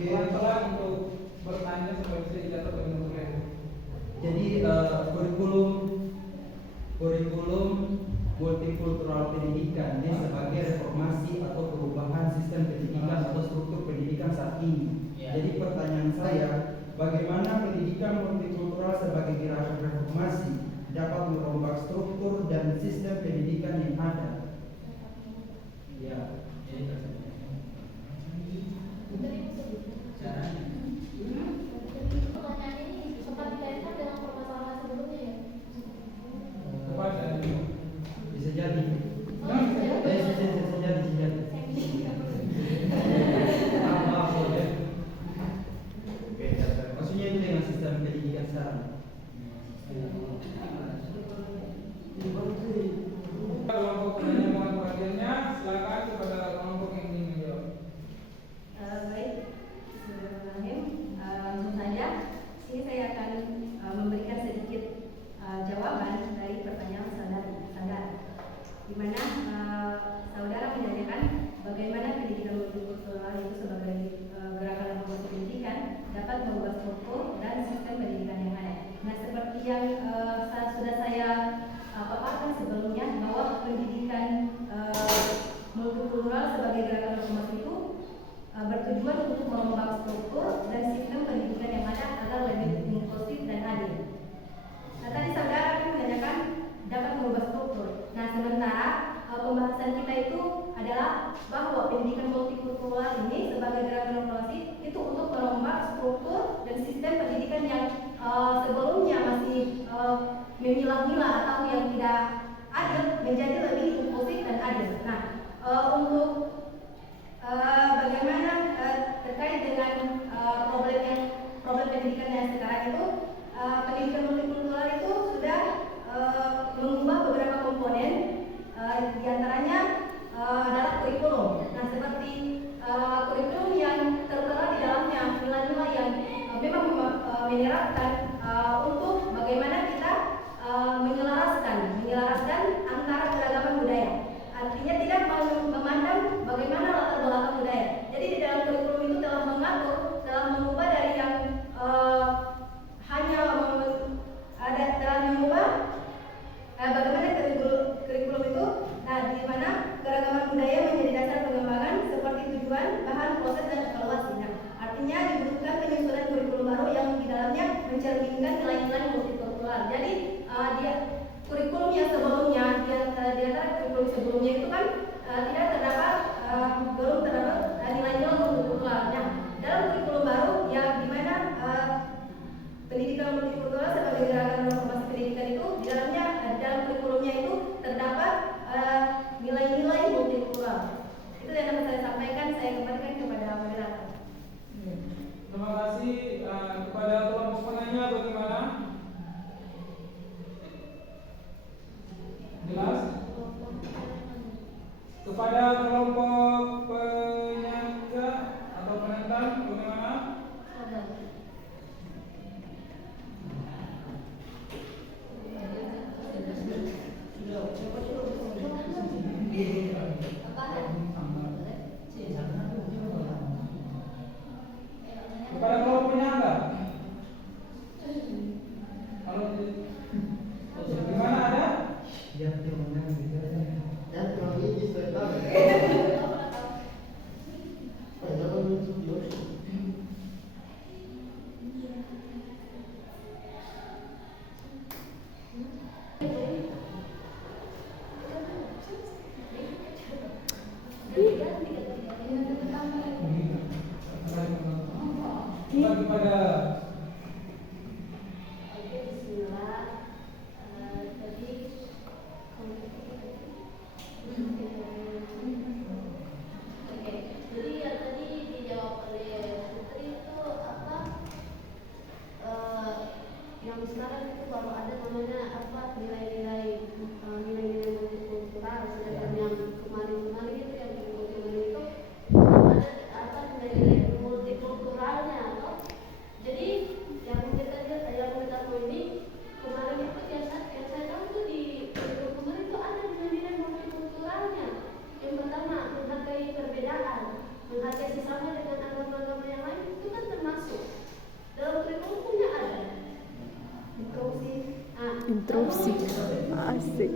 pelan-pelan untuk bertanya supaya bisa dicatat dengan baik. Jadi kurikulum multikultural pendidikan ini sebagai reformasi atau perubahan sistem pendidikan atau struktur pendidikan saat ini. Jadi pertanyaan saya, bagaimana pendidikan multikultural sebagai gerakan reformasi dapat merombak struktur dan sistem pendidikan yang ada? Ya, ini pertanyaan ini sempat dikaitkan dengan permasalahan sebelumnya ya? bisa jadi. Maaf, boleh. Maksudnya itu dengan sistem pendidikan sekarang. Kelompok penanya mohon perhatiannya, silakan kepada kelompok yang ingin menjawab. Baik, Bismillahirrahmanirrahim. Langsung saja, sini saya akan memberikan sedikit jawaban dari pertanyaan saudara, di mana saudara menanyakan bagaimana pendidikan multikultural itu sebagai gerakan reformasi pendidikan dapat mengubah struktur dan sistem pendidikan yang ada. Nah, seperti yang sudah saya paparkan sebelumnya, bahwa pendidikan multikultural sebagai gerakan reformasi itu bertujuan untuk mengubah struktur dan sistem pendidikan yang ada agar lebih inklusif dan adil. Nah, tadi saudara menanyakan dapat mengubah struktur. Nah, sementara pembahasan kita itu adalah bahwa pendidikan multikultural ini sebagai gerakan reformasi itu untuk merombak struktur dan sistem pendidikan yang sebelumnya masih memilah-milah atau yang tidak adil menjadi lebih inklusif dan adil. Nah, untuk bagaimana terkait dengan problem pendidikan yang sekarang itu, pendidikan multikultural itu sudah mengubah beberapa komponen, diantaranya adalah kurikulum. Nah, seperti kurikulum yang tertera di dalamnya nilai-nilai yang memang menyerapkan untuk bagaimana kita menyelaraskan antara keragaman budaya. Artinya tidak memandang bagaimana latar belakang budaya. Jadi di dalam kurikulum itu telah mengatur, telah mengubah dari yang telah mengubah bagaimana kurikulum itu, nah di mana keragaman budaya menjadi dasar pengembangan seperti tujuan, bahan, proses dan evaluasi. Nah, artinya dibutuhkan penyusunan kurikulum baru yang di dalamnya mencerminkan nilai-nilai multikultural. Jadi kurikulum yang sebelumnya, di antara kurikulum sebelumnya itu kan belum terdapat nilai-nilai multikultural. Nah, dalam kurikulum baru yang di mana pendidikan multikultural sebagai gerakan reformasi pendidikan itu di dalamnya dalam kurikulumnya itu terdapat nilai-nilai multikultural. Itu yang dapat saya sampaikan. Saya kembalikan kepada moderator. Terima kasih. Kepada kelompok penanya bagaimana? Jelas? Kepada kelompok penyangga atau penentang bagaimana? Kepada kelompok penyangga? Kalau gimana ada? Kepada Jadi yang tadi dijawab oleh Putri itu apa? Yang sekarang itu baru ada namanya apa? Nilai-nilai multikultural. Sedangkan yang kemarin itu yang itu ada apa nilai-nilai multikulturalnya atau jadi interupsi asik